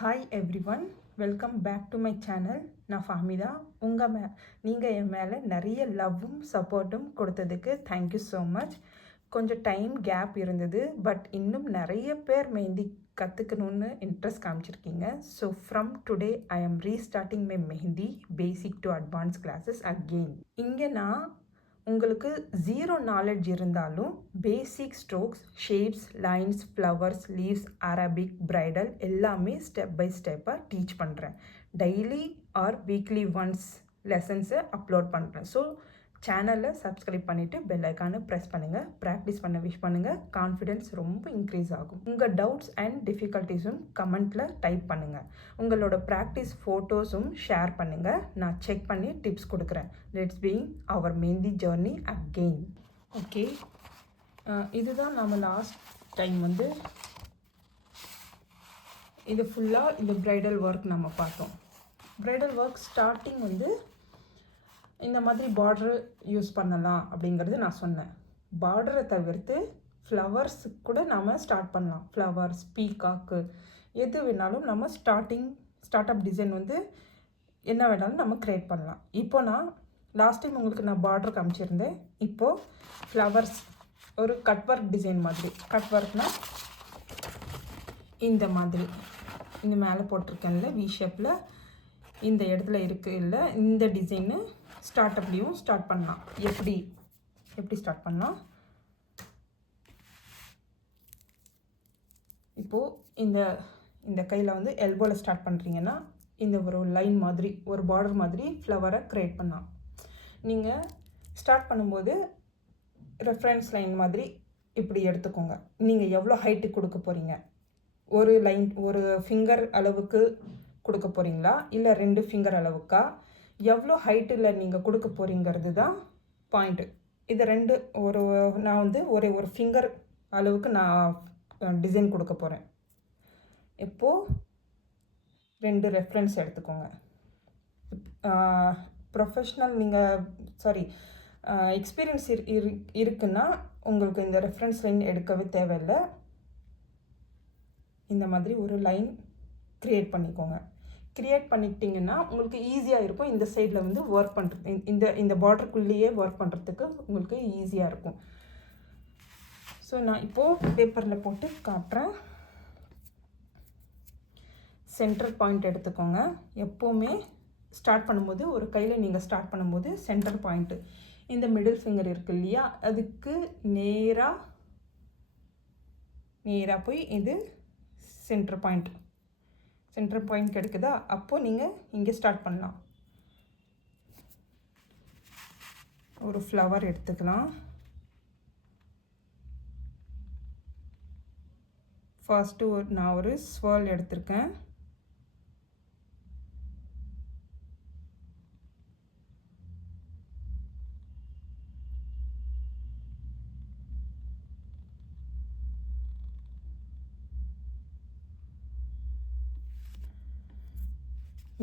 Hi everyone, welcome back to my channel. நான் ஃபாமிதா. நீங்கள் என் மேலே நிறைய லவ்வும் சப்போர்ட்டும் கொடுத்ததுக்கு தேங்க்யூ ஸோ மச். கொஞ்சம் டைம் கேப் இருந்தது, பட் இன்னும் நிறைய பேர் மெஹந்தி கற்றுக்கணுன்னு இன்ட்ரெஸ்ட் காமிச்சிருக்கீங்க. So from today I am restarting my mehndi basic to advance classes again. இங்கே நான் உங்களுக்கு ஜீரோ நாலேஜ் இருந்தாலும் basic strokes, shapes, lines, flowers, leaves, Arabic, bridal எல்லாமே ஸ்டெப் பை ஸ்டெப்பாக டீச் பண்ணுறேன். Daily or weekly once லெசன்ஸை upload பண்ணுறேன். So சேனலை subscribe பண்ணிவிட்டு பெல் ஐக்கானை ப்ரெஸ் பண்ணுங்கள். ப்ராக்டிஸ் பண்ண விஷ் பண்ணுங்கள். கான்ஃபிடென்ஸ் ரொம்ப இன்க்ரீஸ் ஆகும். உங்கள் டவுட்ஸ் அண்ட் டிஃபிகல்ட்டிஸும் கமெண்ட்டில் டைப் பண்ணுங்கள். உங்களோட ப்ராக்டிஸ் ஃபோட்டோஸும் ஷேர் பண்ணுங்கள். நான் செக் பண்ணி டிப்ஸ் கொடுக்குறேன். Let's being our mehndi journey again. Okay, இதுதான் நம்ம லாஸ்ட் டைம் இது ஃபுல்லாக இந்த ப்ரைடல் ஒர்க் நம்ம பார்த்தோம். ப்ரைடல் ஒர்க் ஸ்டார்டிங் இந்த மாதிரி பார்டரு யூஸ் பண்ணலாம் அப்படிங்கிறது நான் சொன்னேன். பார்டரை தவிர்த்து ஃப்ளவர்ஸ் கூட நாம் ஸ்டார்ட் பண்ணலாம். ஃப்ளவர்ஸ், பீகாக்கு, எது வேணாலும் நம்ம ஸ்டார்ட் அப் டிசைன் என்ன வேணாலும் நம்ம க்ரியேட் பண்ணலாம். இப்போ நான் லாஸ்ட் டைம் உங்களுக்கு நான் பார்டர் காமிச்சிருந்தேன். இப்போது ஃப்ளவர்ஸ் ஒரு கட் ஒர்க் டிசைன் மாதிரி. கட் ஒர்க்னால் இந்த மாதிரி இந்த மேலே போட்டிருக்கேன்ல வி ஷேப்பில் இந்த இடத்துல இருக்குது இல்லை, இந்த டிசைனு ஸ்டார்ட் அப்லேயும் ஸ்டார்ட் பண்ணலாம். எப்படி ஸ்டார்ட் பண்ணலாம்? இப்போது இந்த கையில் எல்போவில் ஸ்டார்ட் பண்ணுறீங்கன்னா இந்த ஒரு லைன் மாதிரி, ஒரு பார்டர் மாதிரி ஃப்ளவரை க்ரியேட் பண்ணலாம். நீங்கள் ஸ்டார்ட் பண்ணும்போது ரெஃபரன்ஸ் லைன் மாதிரி இப்படி எடுத்துக்கோங்க. நீங்கள் எவ்வளோ ஹைட்டு கொடுக்க போகிறீங்க, ஒரு லைன் ஒரு ஃபிங்கர் அளவுக்கு கொடுக்க போகிறீங்களா இல்லை 2 ஃபிங்கர் அளவுக்கா, எவ்வளோ ஹைட்டில் நீங்கள் கொடுக்க போகிறீங்கிறது தான் பாயிண்ட்டு. இது நான் ஒரு ஃபிங்கர் அளவுக்கு நான் டிசைன் கொடுக்க போகிறேன். இப்போது 2 ரெஃபரன்ஸ் எடுத்துக்கோங்க. ப்ரொஃபஷ்னல் எக்ஸ்பீரியன்ஸ் இருக்குன்னா உங்களுக்கு இந்த ரெஃபரன்ஸ் லைன் எடுக்கவே தேவையில்லை. இந்த மாதிரி ஒரு லைன் க்ரியேட் பண்ணிக்கோங்க. க்ரியேட் பண்ணிக்கிட்டிங்கன்னா உங்களுக்கு ஈஸியாக இருக்கும். இந்த சைடில் ஒர்க் பண்ணுறது, இந்த பார்டருக்குள்ளேயே ஒர்க் பண்ணுறதுக்கு உங்களுக்கு ஈஸியாக இருக்கும். ஸோ நான் இப்போது பேப்பரில் போட்டு காட்டுறேன். சென்டர் பாயிண்ட் எடுத்துக்கோங்க. எப்போவுமே ஸ்டார்ட் பண்ணும்போது ஒரு கையில் நீங்கள் ஸ்டார்ட் பண்ணும்போது சென்டர் பாயிண்ட்டு இந்த மிடில் ஃபிங்கர் இருக்குது இல்லையா, அதுக்கு நேராக போய் இது சென்டர் பாயிண்ட் கிடைக்குதா, அப்போது நீங்கள் இங்கே ஸ்டார்ட் பண்ணலாம். ஒரு ஃப்ளவர் எடுத்துக்கலாம். ஃபர்ஸ்ட்டு நான் ஒரு ஸ்வர்ல் எடுத்திருக்கேன்.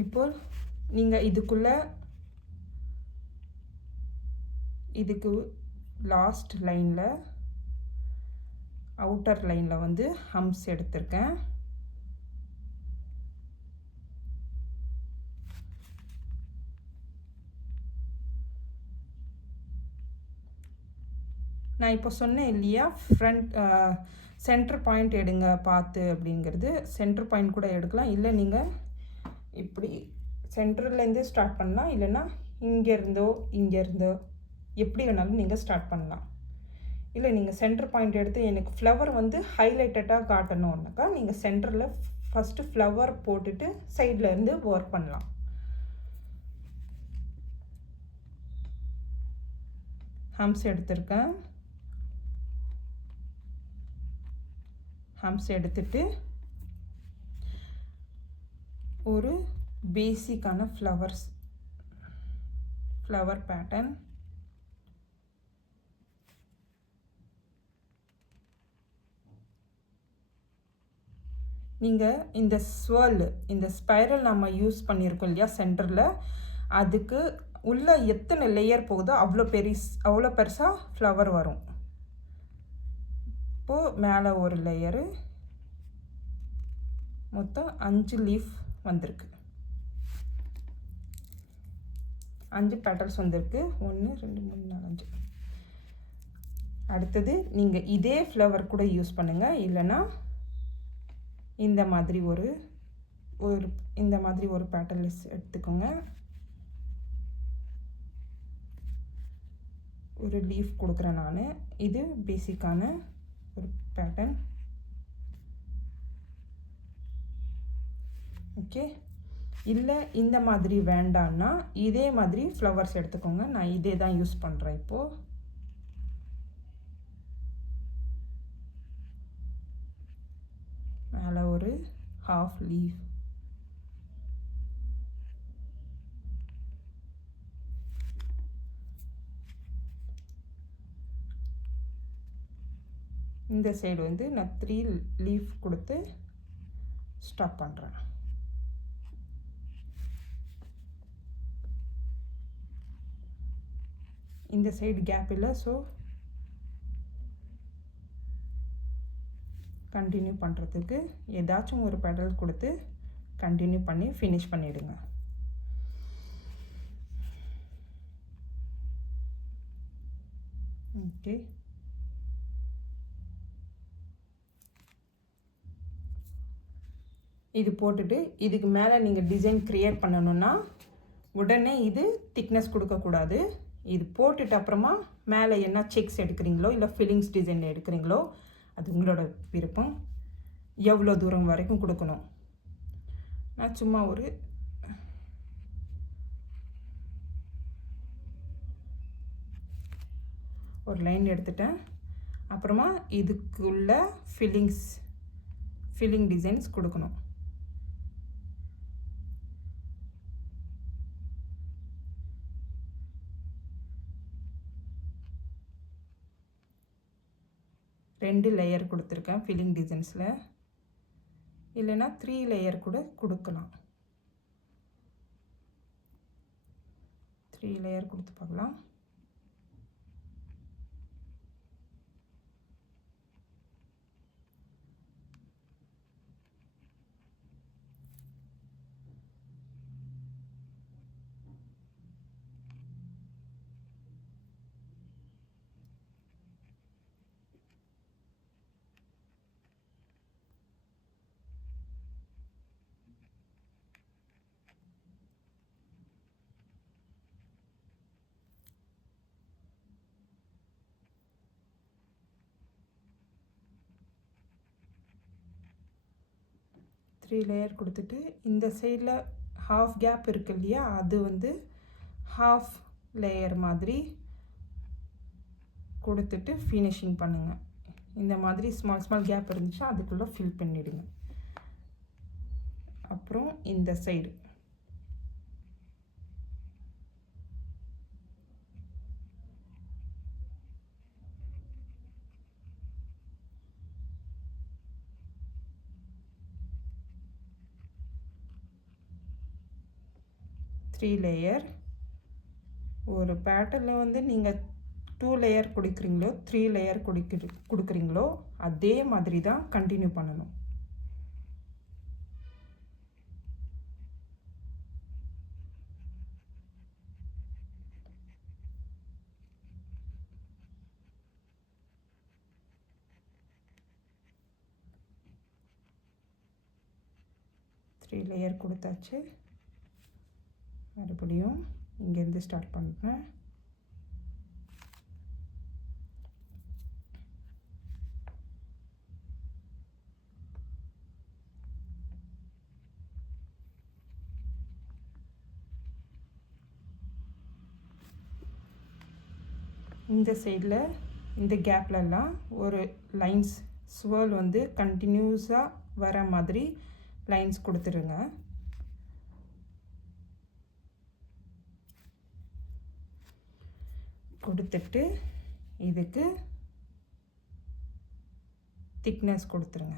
இப்போ நீங்கள் இதுக்கு லாஸ்ட் லைனில் அவுட்டர் லைனில் ஹம்ஸ் எடுத்திருக்கேன். நான் இப்போ சொன்னேன் இல்லையா, சென்டர் பாயிண்ட் எடுங்க பார்த்து அப்படிங்கிறது. சென்டர் பாயிண்ட் கூட எடுக்கலாம், இல்லை நீங்கள் இப்படி சென்டர்லேருந்து ஸ்டார்ட் பண்ணலாம், இல்லைன்னா இங்கேருந்தோ எப்படி வேணாலும் நீங்கள் ஸ்டார்ட் பண்ணலாம். இல்லை நீங்கள் சென்டர் பாயிண்ட் எடுத்து எனக்கு ஃப்ளவர் ஹைலைட்டடாக காட்டணுன்னாக்கா நீங்கள் சென்டரில் ஃபஸ்ட்டு ஃப்ளவர் போட்டுட்டு சைடில் இருந்து ஒர்க் பண்ணலாம். ஹம்ஸ் எடுத்திருக்கேன். ஹம்ஸ் எடுத்துட்டு ஒரு பேசிக்கான ஃப்ளவர் பேட்டர்ன் நீங்கள் இந்த இந்த ஸ்பைரல் நம்ம யூஸ் பண்ணியிருக்கோம் இல்லையா சென்டரில், அதுக்கு உள்ள எத்தனை லேயர் போகுதோ அவ்வளோ பெருசாக ஃப்ளவர் வரும். இப்போது மேலே ஒரு லேயரு, மொத்தம் 5 லீஃப் வந்திருக்கு, 5 பெட்டல்ஸ் வந்திருக்கு. 1 2 3 4 5. அடுத்தது நீங்கள் இதே ஃப்ளவர் கூட யூஸ் பண்ணுங்கள், இல்லைன்னா இந்த மாதிரி ஒரு பேட்டர்ன் எடுத்துக்கோங்க. ஒரு லீஃப் கொடுக்குறேன் நான். இது பேசிக்கான ஒரு பேட்டர்ன். ஓகே, இல்லை இந்த மாதிரி வேண்டான்னா இதே மாதிரி ஃப்ளவர்ஸ் எடுத்துக்கோங்க. நான் இதே தான் யூஸ் பண்ணுறேன் இப்போது. மேலே ஒரு ஹாஃப் லீஃப், இந்த சைடு வந்து நான் 3 லீஃப் கொடுத்து ஸ்டாப் பண்ணுறேன். இந்த சைடு கேப் இல்லை, ஸோ கண்டினியூ பண்ணுறதுக்கு ஏதாச்சும் ஒரு பெடல் கொடுத்து கண்டினியூ பண்ணி ஃபினிஷ் பண்ணிவிடுங்க. ஓகே, இது போட்டுட்டு இதுக்கு மேலே நீங்கள் டிசைன் க்ரியேட் பண்ணணுன்னா உடனே இது திக்னஸ் கொடுக்கக்கூடாது. இது போட்டுட்டு அப்புறமா மேலே என்ன செக்ஸ் எடுக்கிறீங்களோ இல்லை ஃபில்லிங்ஸ் டிசைன் எடுக்கிறீங்களோ அது உங்களோட விருப்பம். எவ்வளோ தூரம் வரைக்கும் கொடுக்கணும். நான் சும்மா ஒரு லைன் எடுத்துட்டேன். அப்புறமா இதுக்குள்ள ஃபில்லிங் டிசைன்ஸ் கொடுக்கணும். ரெண்டு லேயர் கொடுத்துருக்கேன் ஃபில்லிங் டிசைன்ஸில், இல்லைன்னா 3 லேயர் கூட கொடுக்கலாம். 3 லேயர் கொடுத்து பார்க்கலாம். த்ரீ லேயர் கொடுத்துட்டு இந்த சைடில் ஹாஃப் கேப் இருக்கு இல்லையா, அது வந்து ஹாஃப் லேயர் மாதிரி கொடுத்துட்டு ஃபினிஷிங் பண்ணுங்கள். இந்த மாதிரி ஸ்மால் கேப் இருந்துச்சுன்னா அதுக்குள்ளே ஃபில் பண்ணிவிடுங்க. அப்புறம் இந்த சைடு த்ரீ லேயர். ஒரு பேட்டர்னில் வந்து நீங்கள் 2 லேயர் கொடுக்குறீங்களோ 3 லேயர் கொடுக்குறீங்களோ அதே மாதிரி தான் கண்டினியூ பண்ணணும். த்ரீ லேயர் கொடுத்தாச்சு. மறுபடியும் இங்கேருந்து ஸ்டார்ட் பண்ணுறேன். இந்த சைடில் இந்த கேப்லலாம் ஒரு லைன்ஸ் ஸ்வர்ல் வந்து கண்டினியூஸாக வர மாதிரி லைன்ஸ் கொடுத்துருங்க. கொடுத்துட்டு இதுக்கு திக்னஸ் கொடுத்துருங்க.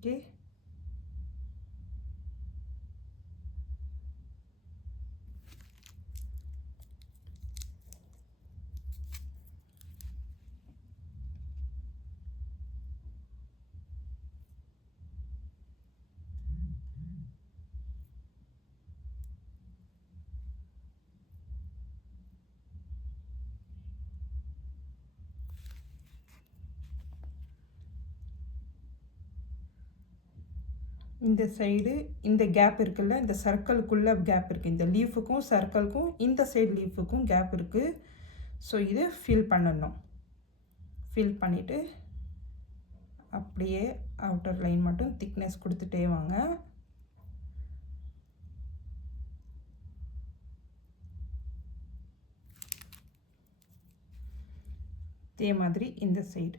ஓகே. இந்த சைடு இந்த கேப் இருக்குல்ல, இந்த சர்க்கிளுக்குள்ள கேப் இருக்குது. இந்த லீஃபுக்கும் சர்க்கிளுக்கும் இந்த சைடு லீஃபுக்கும் கேப் இருக்குது. ஸோ இதை ஃபில் பண்ணணும். ஃபில் பண்ணிவிட்டு அப்படியே அவுட்டர் லைன் மட்டும் திக்னஸ் கொடுத்துட்டே வாங்க. இதே மாதிரி இந்த சைடு.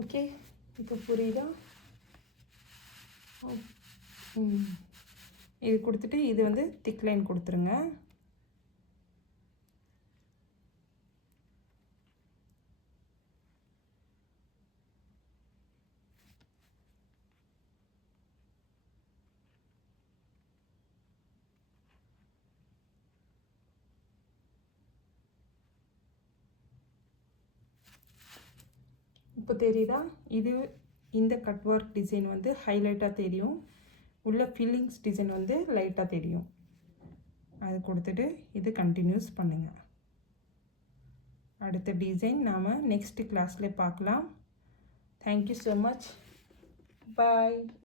ஓகே, இப்போ புரியுதா? இது கொடுத்துட்டு இது வந்து திக் லைன் கொடுத்துருங்க. இப்போ தெரியுதா? இது இந்த கட் ஒர்க் டிசைன் வந்து ஹைலைட்டாக தெரியும், உள்ள ஃபில்லிங்ஸ் டிசைன் வந்து லைட்டாக தெரியும். அது கொடுத்துட்டு இது கண்டினியூஸ் பண்ணுங்கள். அடுத்த டிசைன் நாம் நெக்ஸ்ட் கிளாஸில் பார்க்கலாம். Thank you so much. பாய்.